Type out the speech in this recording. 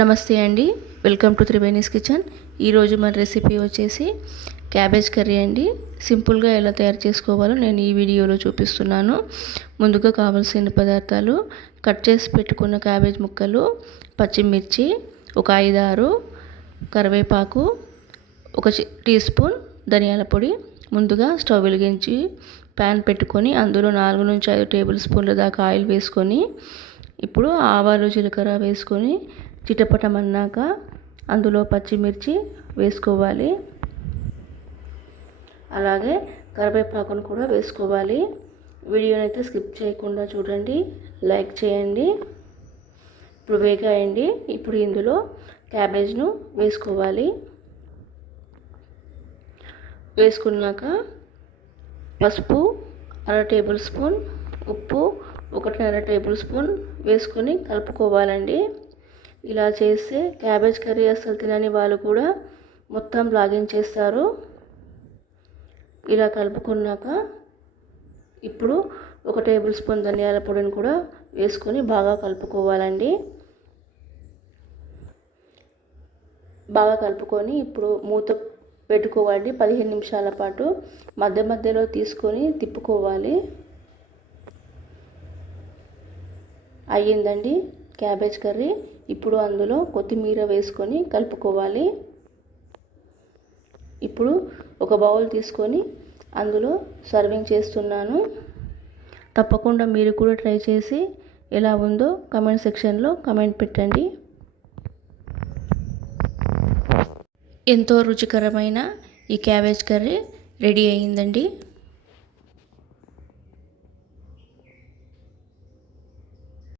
నమస్తే అండి, welcome to Triveni's kitchen. ఈరోజు మన రెసిపీ వచ్చేసి క్యాబేజ్ కర్రీ అండి. సింపుల్గా ఎలా తయారు చేసుకోవాలో నేను ఈ వీడియోలో చూపిస్తున్నాను. ముందుగా కావాల్సిన పదార్థాలు: కట్ చేసి పెట్టుకున్న క్యాబేజ్ ముక్కలు, పచ్చిమిర్చి, ఒక 5-6 కరివేపాకు, 1 టీ స్పూన్ ధనియాల పొడి. ముందుగా స్టవ్ వెలిగించి ప్యాన్ పెట్టుకొని అందులో 4 నుంచి 5 టేబుల్ స్పూన్ల దాకా ఆయిల్ వేసుకొని ఇప్పుడు ఆవాలు జీలకర్ర వేసుకొని చిటపటమన్నాక అందులో పచ్చిమిర్చి వేసుకోవాలి. అలాగే కరివేపాకును కూడా వేసుకోవాలి. వీడియోని అయితే స్కిప్ చేయకుండా చూడండి, లైక్ చేయండి. ఇప్పుడు వేగాయండి. ఇప్పుడు ఇందులో క్యాబేజ్ను వేసుకోవాలి. వేసుకున్నాక పసుపు 1/2 టేబుల్ స్పూన్, ఉప్పు 1.5 టేబుల్ స్పూన్ వేసుకొని కలుపుకోవాలండి. ఇలా చేస్తే క్యాబేజ్ కర్రీ అసలు తినని వాళ్ళు కూడా మొత్తం లాగించేస్తారు. ఇలా కలుపుకున్నాక ఇప్పుడు 1 టేబుల్ స్పూన్ ధనియాల పొడిని కూడా వేసుకొని బాగా కలుపుకోవాలండి. బాగా కలుపుకొని ఇప్పుడు మూత పెట్టుకోవాలి. 15 నిమిషాల పాటు మధ్య మధ్యలో తీసుకొని తిప్పుకోవాలి. అయ్యిందండి క్యాబేజ్ కర్రీ. ఇప్పుడు అందులో కొత్తిమీర వేసుకొని కలుపుకోవాలి. ఇప్పుడు ఒక బౌల్ తీసుకొని అందులో సర్వింగ్ చేస్తున్నాను. తప్పకుండా మీరు కూడా ట్రై చేసి ఎలా ఉందో కామెంట్ సెక్షన్లో కామెంట్ పెట్టండి. ఎంతో రుచికరమైన ఈ క్యాబేజ్ కర్రీ రెడీ అయ్యిందండి.